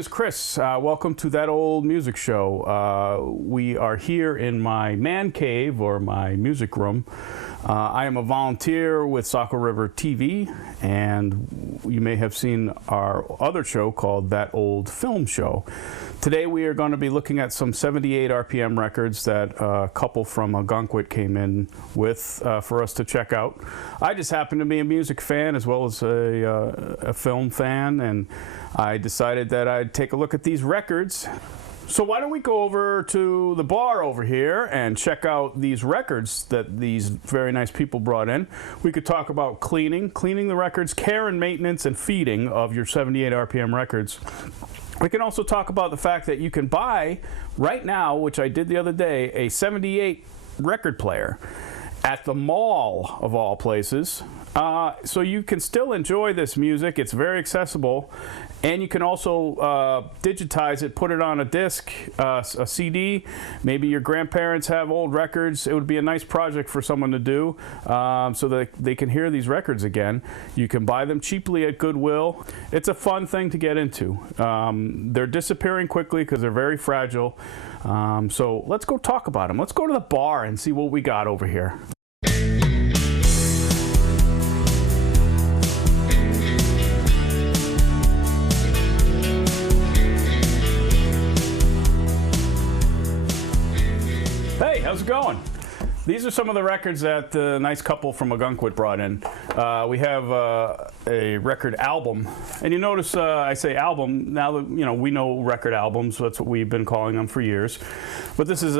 is Chris. Welcome to That Old Music Show. We are here in my man cave, or my music room. I am a volunteer with Saco River TV, and you may have seen our other show called That Old Film Show. Today we are going to be looking at some 78 RPM records that a couple from Algonquin came in with for us to check out. I just happen to be a music fan as well as a film fan, and I decided that I'd take a look at these records. So why don't we go over to the bar over here and check out these records that these very nice people brought in. We could talk about cleaning the records, care and maintenance and feeding of your 78 RPM records. We can also talk about the fact that you can buy right now, which I did the other day, a 78 record player at the mall of all places. So you can still enjoy this music. It's very accessible, and you can also digitize it, put it on a disc, a CD. Maybe your grandparents have old records. It would be a nice project for someone to do so that they can hear these records again. You can buy them cheaply at Goodwill. It's a fun thing to get into. They're disappearing quickly because they're very fragile. So let's go talk about them. Let's go to the bar and see what we got over here. Hey, how's it going? These are some of the records that the nice couple from Algonquin brought in. We have a record album, and you notice I say album. Now that we know record albums, that's what we've been calling them for years. But this is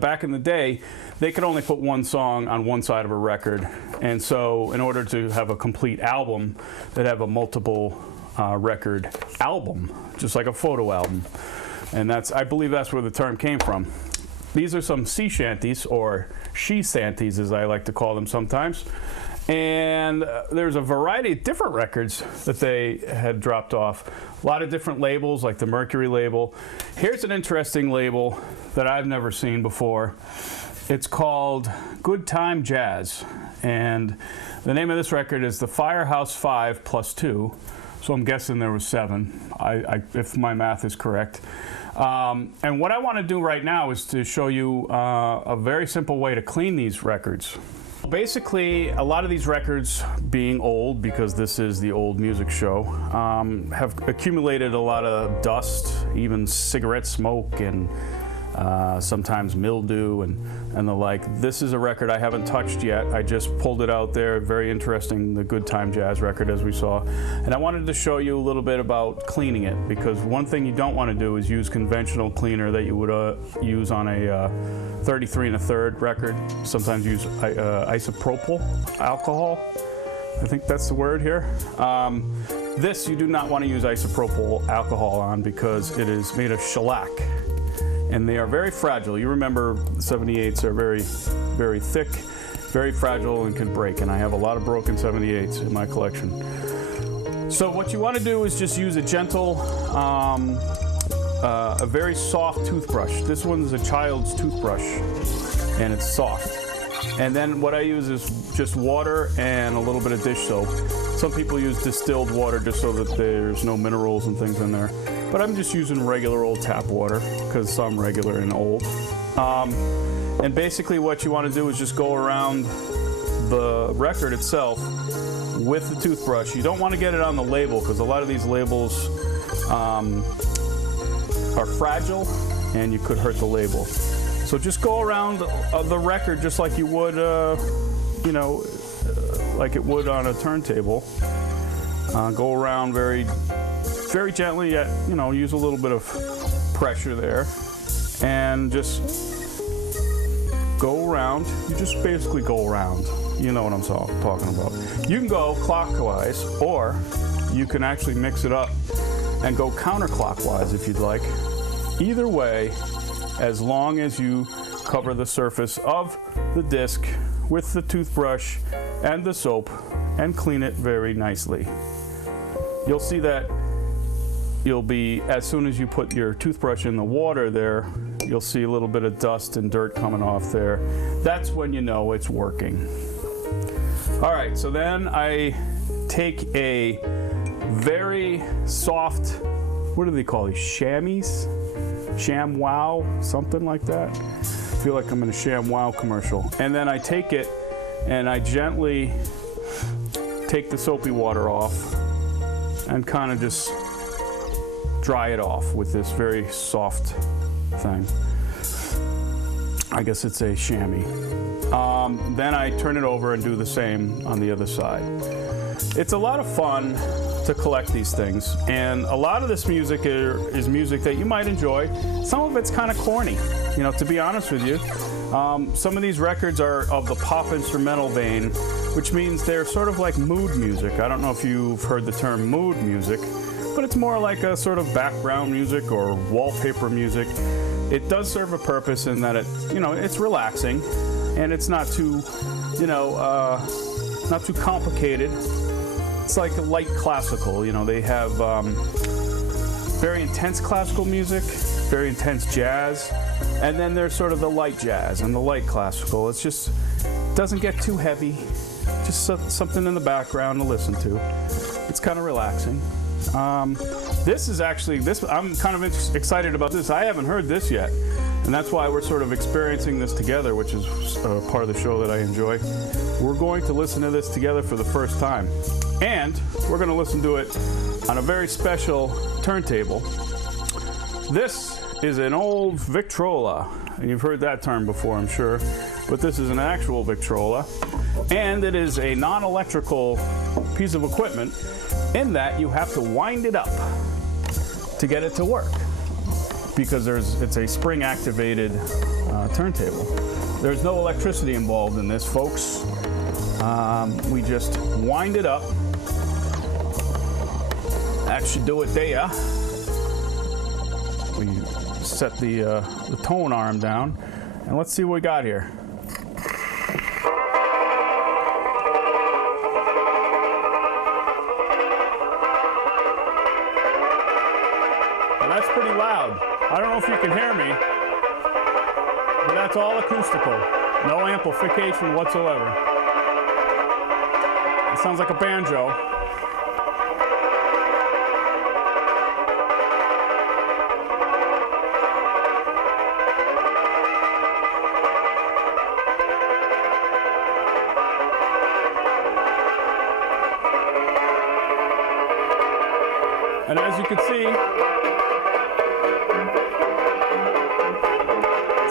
back in the day, they could only put one song on one side of a record, and so in order to have a complete album, they'd have a multiple record album, just like a photo album, and I believe that's where the term came from. These are some sea shanties, or she-santies as I like to call them sometimes. And there's a variety of different records that they had dropped off. A lot of different labels, like the Mercury label. Here's an interesting label that I've never seen before. It's called Good Time Jazz. And the name of this record is the Firehouse 5 + 2. So I'm guessing there was 7, if my math is correct. And what I want to do right now is to show you a very simple way to clean these records. Basically, a lot of these records, being old, because this is the old music show, have accumulated a lot of dust, even cigarette smoke, and sometimes mildew and the like. This is a record I haven't touched yet. I just pulled it out there. Very interesting, the Good Time Jazz record, as we saw. And I wanted to show you a little bit about cleaning it, because one thing you don't want to do is use conventional cleaner that you would use on a 33 1/3 record. Sometimes use isopropyl alcohol. I think that's the word here. This you do not want to use isopropyl alcohol on, because it is made of shellac. And they are very fragile. You remember the 78s are very, very thick, very fragile, and can break. And I have a lot of broken 78s in my collection. So what you want to do is just use a gentle, a very soft toothbrush. This one's a child's toothbrush, and it's soft. And then what I use is just water and a little bit of dish soap. Some people use distilled water just so that there's no minerals and things in there. But I'm just using regular old tap water, because I'm regular and old. And basically what you want to do is just go around the record itself with the toothbrush. You don't want to get it on the label, because a lot of these labels are fragile and you could hurt the label. So just go around the record just like you would, like it would on a turntable. Go around very gently, yet, use a little bit of pressure there, and just go around. You just basically go around. You know what I'm talking about. You can go clockwise, or you can actually mix it up and go counterclockwise if you'd like. Either way, as long as you cover the surface of the disc with the toothbrush and the soap and clean it very nicely. You'll see that as soon as you put your toothbrush in the water there, you'll see a little bit of dust and dirt coming off there. That's when you know it's working. All right, so then I take a very soft what do they call these? Shammies? ShamWow, something like that. I feel like I'm in a ShamWow commercial. And then I take it and I gently take the soapy water off and kind of just dry it off with this very soft thing. I guess it's a chamois. Then I turn it over and do the same on the other side. It's a lot of fun to collect these things, and a lot of this music is music that you might enjoy. Some of it's kind of corny, you know, to be honest with you. Some of these records are of the pop instrumental vein, which means they're sort of like mood music. I don't know if you've heard the term mood music, but it's more like a sort of background music or wallpaper music. It does serve a purpose in that it's relaxing, and it's not too, not too complicated. It's like light classical. You know, they have very intense classical music, very intense jazz, and then there's sort of the light jazz and the light classical. It's just doesn't get too heavy. Just something in the background to listen to. It's kind of relaxing. This is actually, I'm kind of excited about this. I haven't heard this yet, and that's why we're sort of experiencing this together, which is part of the show that I enjoy. We're going to listen to this together for the first time, and we're going to listen to it on a very special turntable. This is an old Victrola, and you've heard that term before, I'm sure, but this is an actual Victrola, and it is a non-electrical piece of equipment in that you have to wind it up to get it to work, because it's a spring-activated turntable. There's no electricity involved in this, folks. We just wind it up. That should do it there. We set the tone arm down, and let's see what we got here. That's pretty loud. I don't know if you can hear me, but that's all acoustical. No amplification whatsoever. It sounds like a banjo. And as you can see,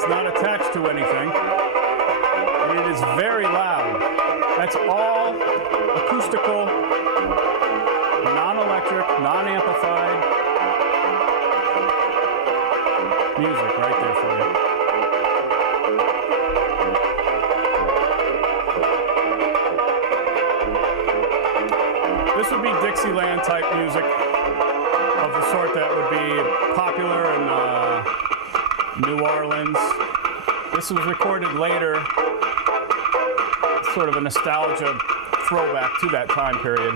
not attached to anything, and it is very loud. That's all acoustical, non-electric, non-amplified music right there for you. This would be Dixieland type music of the sort that would be popular in New Orleans. This was recorded later, sort of a nostalgia throwback to that time period,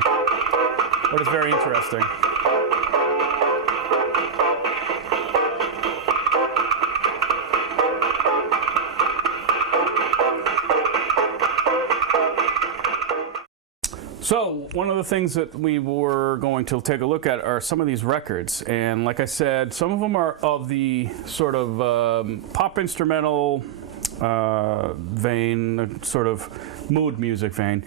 but it's very interesting. So one of the things that we were going to take a look at are some of these records, and like I said, some of them are of the sort of pop instrumental vein, sort of mood music vein.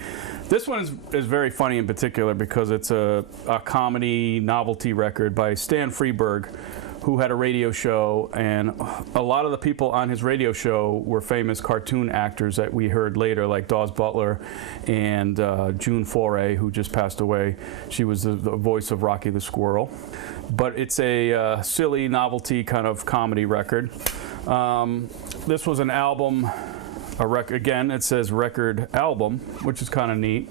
This one is very funny in particular because it's a comedy novelty record by Stan Freberg, who had a radio show, and a lot of the people on his radio show were famous cartoon actors that we heard later, like Dawes Butler and June Foray, who just passed away. She was the voice of Rocky the Squirrel. But it's a silly novelty kind of comedy record. This was an album, again, it says record album, which is kind of neat.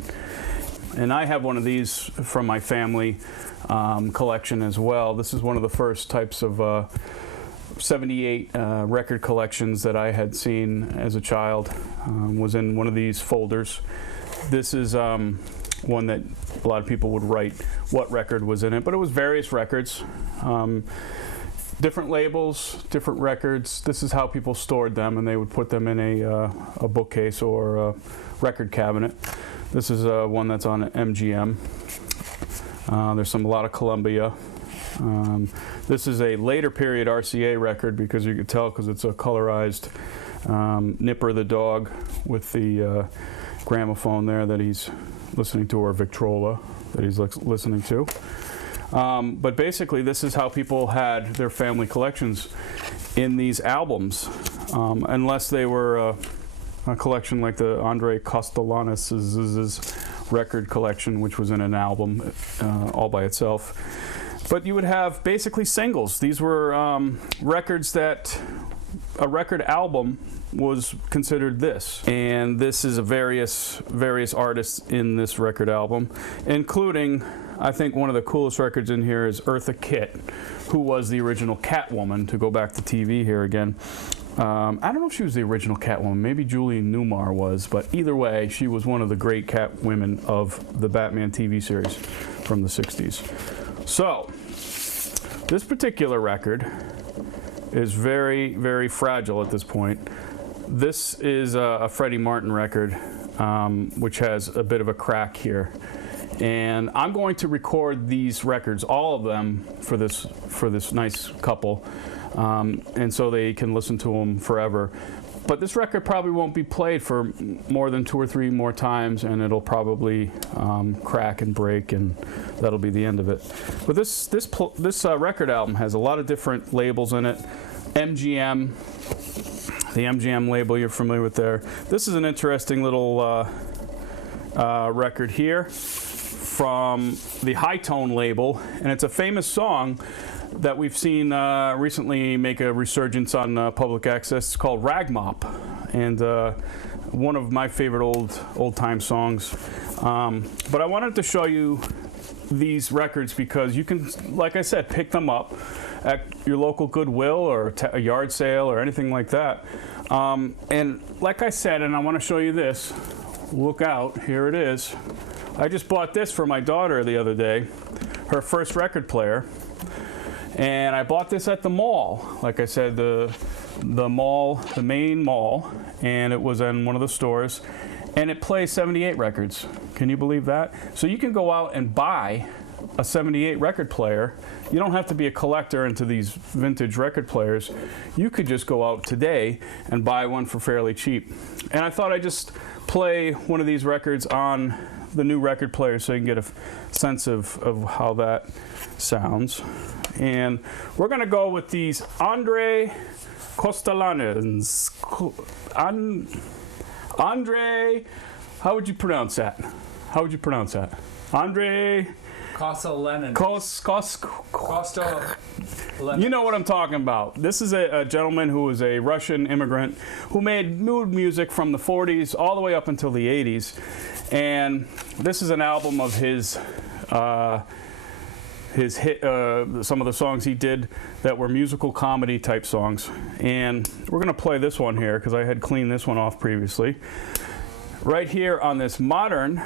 And I have one of these from my family collection as well. This is one of the first types of 78 record collections that I had seen as a child. Was in one of these folders. This is one that a lot of people would write what record was in it, but it was various records. Different labels, different records. This is how people stored them, and they would put them in a bookcase or a record cabinet. This is one that's on MGM. There's a lot of Columbia. This is a later period RCA record because you could tell because it's a colorized Nipper the dog with the gramophone there that he's listening to, or Victrola that he's listening to. But basically this is how people had their family collections in these albums, unless they were a collection like the Andre Kostelannis' record collection, which was in an album all by itself. But you would have basically singles. These were records that a record album was considered this. And this is a various artists in this record album, including, I think one of the coolest records in here is Eartha Kitt, who was the original Catwoman, to go back to TV here again. I don't know if she was the original Catwoman, maybe Julie Newmar was, but either way, she was one of the great Catwomen of the Batman TV series from the 60s. So, this particular record is very, very fragile at this point. This is a Freddie Martin record, which has a bit of a crack here. And I'm going to record these records, all of them, for this nice couple, and so they can listen to them forever. But this record probably won't be played for more than 2 or 3 more times, and it'll probably crack and break, and that'll be the end of it. But this record album has a lot of different labels in it. MGM, the MGM label you're familiar with there. This is an interesting little record here from the High Tone label, and it's a famous song that we've seen recently make a resurgence on public access. It's called Rag Mop, and one of my favorite old-time songs. But I wanted to show you these records because you can, like I said, pick them up at your local Goodwill or a yard sale or anything like that. And like I said, and I want to show you this, look out, here it is. I just bought this for my daughter the other day, her first record player. And I bought this at the mall. Like I said, the mall, the main mall, and it was in one of the stores, and it plays 78 records. Can you believe that? So you can go out and buy a 78 record player. You don't have to be a collector into these vintage record players. You could just go out today and buy one for fairly cheap. And I thought I'd just play one of these records on the new record player so you can get a sense of how that sounds. And we're going to go with these Andre Kostelannis. Andre, how would you pronounce that? How would you pronounce that? Andre Kostelannis. You know what I'm talking about. This is a gentleman who was a Russian immigrant who made mood music from the 40s all the way up until the 80s. And this is an album of his hit, some of the songs he did that were musical comedy type songs. And we're going to play this one here because I had cleaned this one off previously. Right here on this modern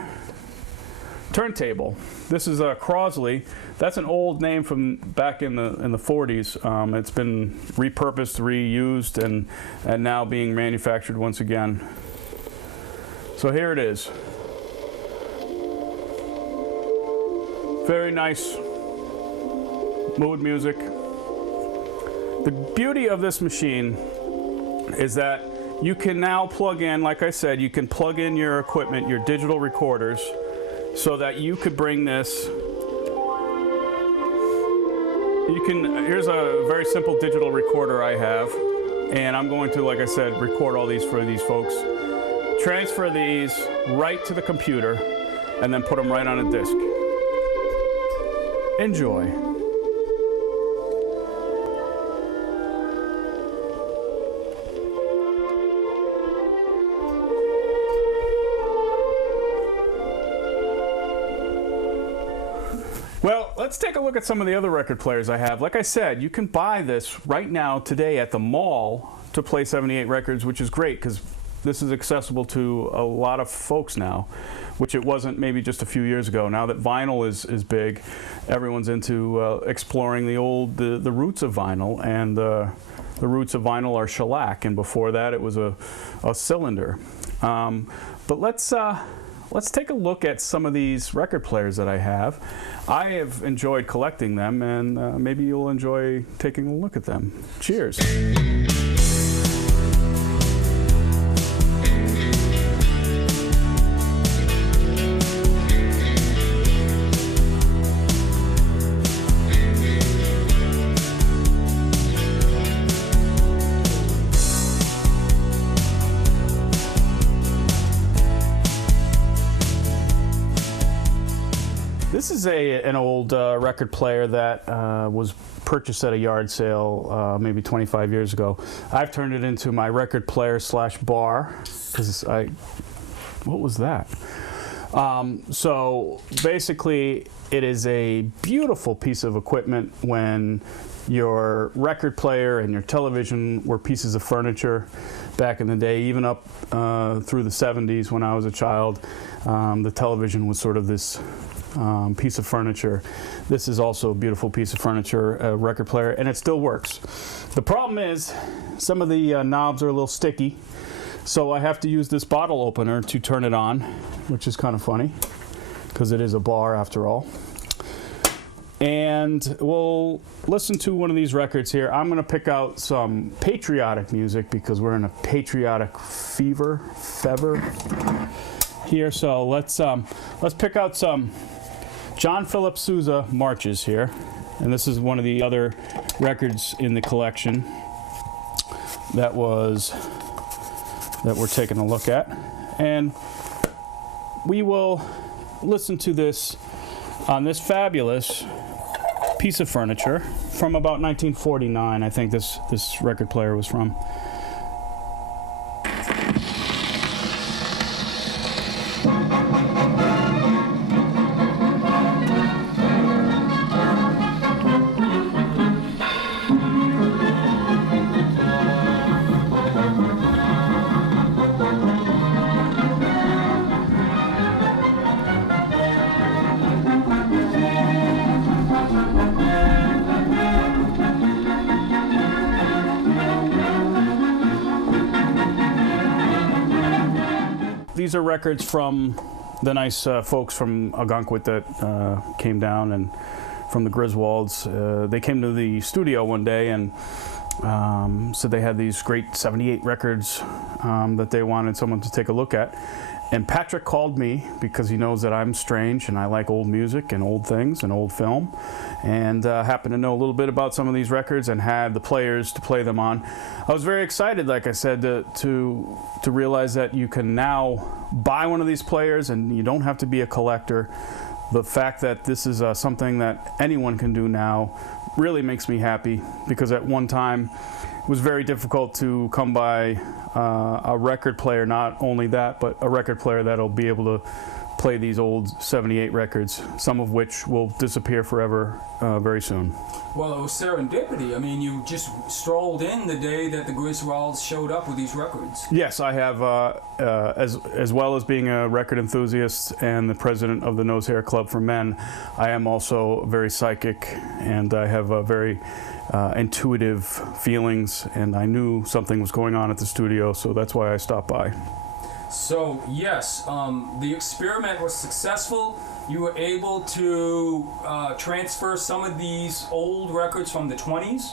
turntable. This is Crosley. That's an old name from back in the 40s. It's been repurposed, reused, and now being manufactured once again. So here it is. Very nice mood music. The beauty of this machine is that you can now plug in, like I said, you can plug in your equipment, your digital recorders, so that you could bring this. Here's a very simple digital recorder I have, and I'm going to, like I said, record all these for these folks. Transfer these right to the computer, and then put them right on a disc. Enjoy. Well, let's take a look at some of the other record players I have. Like I said, you can buy this right now today at the mall to play 78 records, which is great because this is accessible to a lot of folks now, which it wasn't maybe just a few years ago. Now that vinyl is big, everyone's into exploring the roots of vinyl, and the roots of vinyl are shellac, and before that it was a cylinder. But let's let's take a look at some of these record players that I have. I have enjoyed collecting them, and maybe you'll enjoy taking a look at them. Cheers. This is an old record player that was purchased at a yard sale maybe 25 years ago. I've turned it into my record player slash bar because what was that? So basically it is a beautiful piece of equipment when your record player and your television were pieces of furniture back in the day, even up through the 70s when I was a child. The television was sort of this piece of furniture. This is also a beautiful piece of furniture, a record player, and it still works. The problem is some of the knobs are a little sticky, so I have to use this bottle opener to turn it on, which is kind of funny because it is a bar after all. And we'll listen to one of these records here. I'm going to pick out some patriotic music because we're in a patriotic fever here. So let's pick out some John Philip Sousa marches here, and this is one of the other records in the collection that we're taking a look at, and we will listen to this on this fabulous piece of furniture from about 1949. I think this record player was from. These are records from the nice folks from Algonquin that came down, and from the Griswolds. They came to the studio one day and said they had these great 78 records that they wanted someone to take a look at. And Patrick called me because he knows that I'm strange and I like old music and old things and old film, and happened to know a little bit about some of these records and had the players to play them on. I was very excited, like I said, to realize that you can now buy one of these players and you don't have to be a collector. The fact that this is something that anyone can do now really makes me happy, because at one time it was very difficult to come by a record player, not only that, but a record player that'll be able to play these old 78 records, some of which will disappear forever very soon. Well, it was serendipity. I mean, you just strolled in the day that the Griswolds showed up with these records. Yes, I have, as well as being a record enthusiast and the president of the Nose Hair Club for Men, I am also very psychic, and I have a very intuitive feelings, and I knew something was going on at the studio, so that's why I stopped by. So yes, the experiment was successful. You were able to transfer some of these old records from the 20s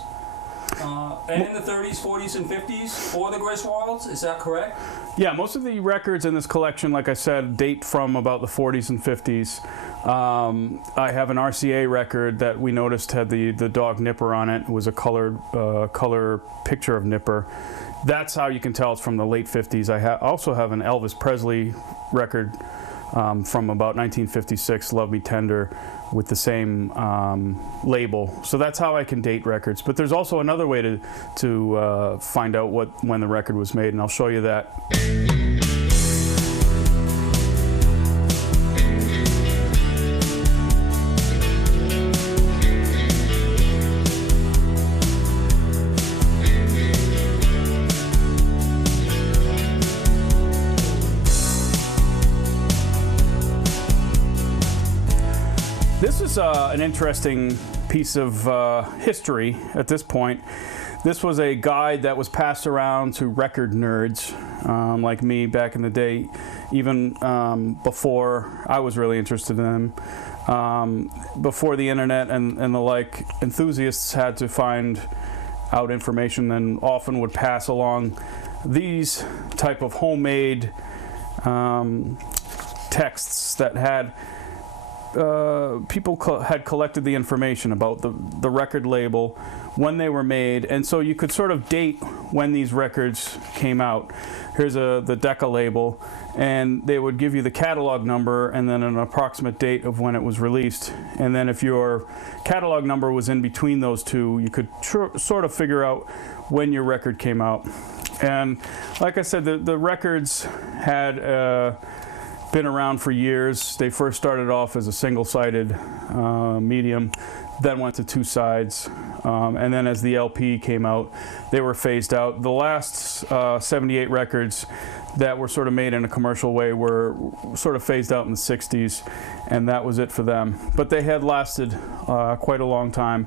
and in the 30s, 40s, and 50s for the Griswolds. Is that correct? Yeah, most of the records in this collection, like I said, date from about the 40s and 50s. I have an RCA record that we noticed had the dog Nipper on it. It was a color picture of Nipper. That's how you can tell it's from the late 50s. I also have an Elvis Presley record from about 1956, Love Me Tender, with the same label. So that's how I can date records. But there's also another way to find out when the record was made, and I'll show you that. This is an interesting piece of history at this point. This was a guide that was passed around to record nerds like me back in the day, even before I was really interested in them. Before the internet and the like, enthusiasts had to find out information and often would pass along these type of homemade texts that had people had collected the information about the record label, when they were made, and so you could sort of date when these records came out. Here's the Decca label, and they would give you the catalog number and then an approximate date of when it was released. And then if your catalog number was in between those two, you could sort of figure out when your record came out. And like I said, the records had been around for years. They first started off as a single-sided medium, then went to two sides, and then as the LP came out, they were phased out. The last 78 records that were sort of made in a commercial way were sort of phased out in the 60s, and that was it for them. But they had lasted quite a long time,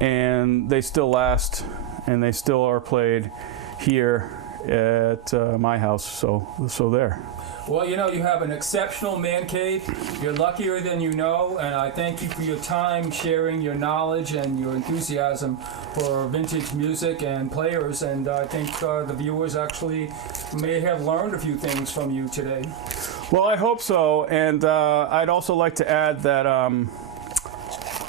and they still last, and they still are played here at my house, so there. Well, you know, you have an exceptional man cave. You're luckier than you know, and I thank you for your time sharing your knowledge and your enthusiasm for vintage music and players, and I think the viewers actually may have learned a few things from you today. Well, I hope so, and I'd also like to add that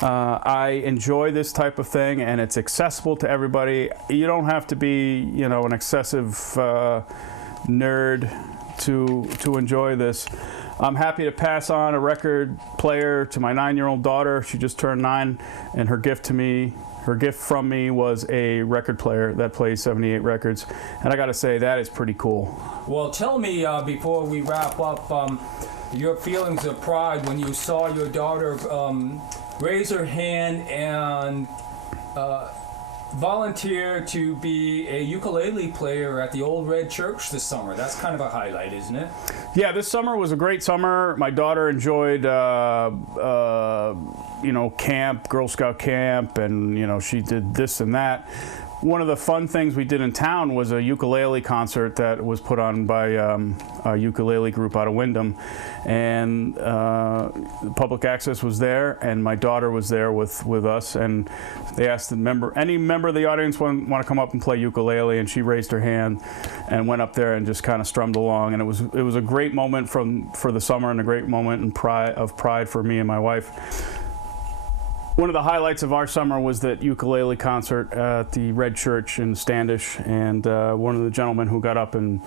I enjoy this type of thing, and it's accessible to everybody. You don't have to be, you know, an excessive nerd to enjoy this. I'm happy to pass on a record player to my 9-year-old daughter. She just turned 9, and her gift from me was a record player that plays 78 records, and I gotta say, that is pretty cool. Well, tell me before we wrap up your feelings of pride when you saw your daughter raise her hand and volunteer to be a ukulele player at the Old Red Church this summer. That's kind of a highlight, isn't it? Yeah, this summer was a great summer. My daughter enjoyed, you know, camp, Girl Scout camp, and, you know, she did this and that. One of the fun things we did in town was a ukulele concert that was put on by a ukulele group out of Wyndham, and public access was there, and my daughter was there with us, and they asked any member of the audience want to come up and play ukulele, and she raised her hand and went up there and just kind of strummed along, and it was a great moment for the summer, and a great moment of pride for me and my wife. One of the highlights of our summer was that ukulele concert at the Red Church in Standish, and one of the gentlemen who got up and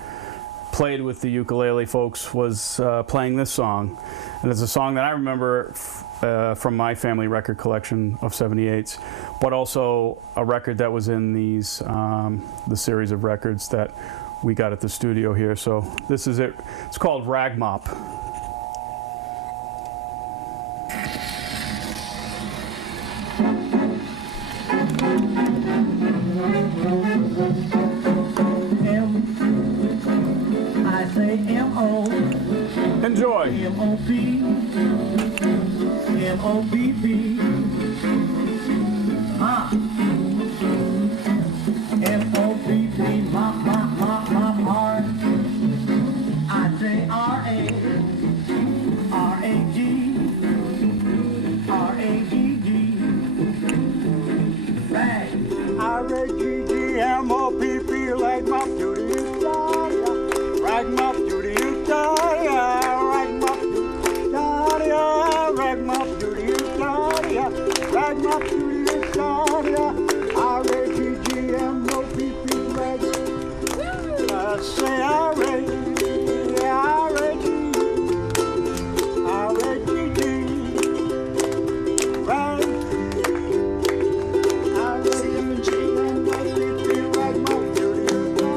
played with the ukulele folks was playing this song. And it's a song that I remember from my family record collection of 78s, but also a record that was in the series of records that we got at the studio here. So this is it. It's called Rag Mop. Enjoy. M-O-P, M-O-P-P, M-O-P-P, mop, hard. I say R-A, R-A-G, R-A-G-G, rag. R-A-G-G, M-O-P-P, rag mop, duty, rag mop, duty, rag mop, rag mop, duty, rag mop, duty, R-A-G-G, M-O-P-P, rag. I say R-A-G, R-A-G, R-A-G-G, rag. R-A-G-G, M-O-P-P, rag mop, duty, rag mop, duty,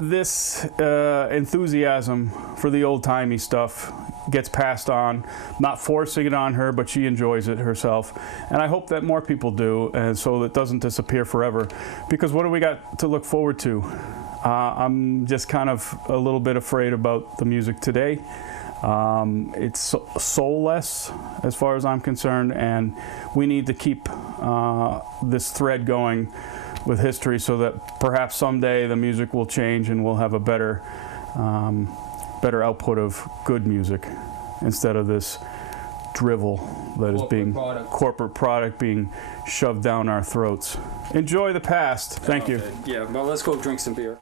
this enthusiasm for the old-timey stuff gets passed on. Not forcing it on her, but she enjoys it herself. And I hope that more people do, and so it doesn't disappear forever. Because what do we got to look forward to? I'm just kind of a little bit afraid about the music today. It's soulless as far as I'm concerned, and we need to keep this thread going with history so that perhaps someday the music will change and we'll have a better output of good music instead of this drivel that is being corporate product being shoved down our throats. Enjoy the past. Thank you. Yeah, well, let's go drink some beer.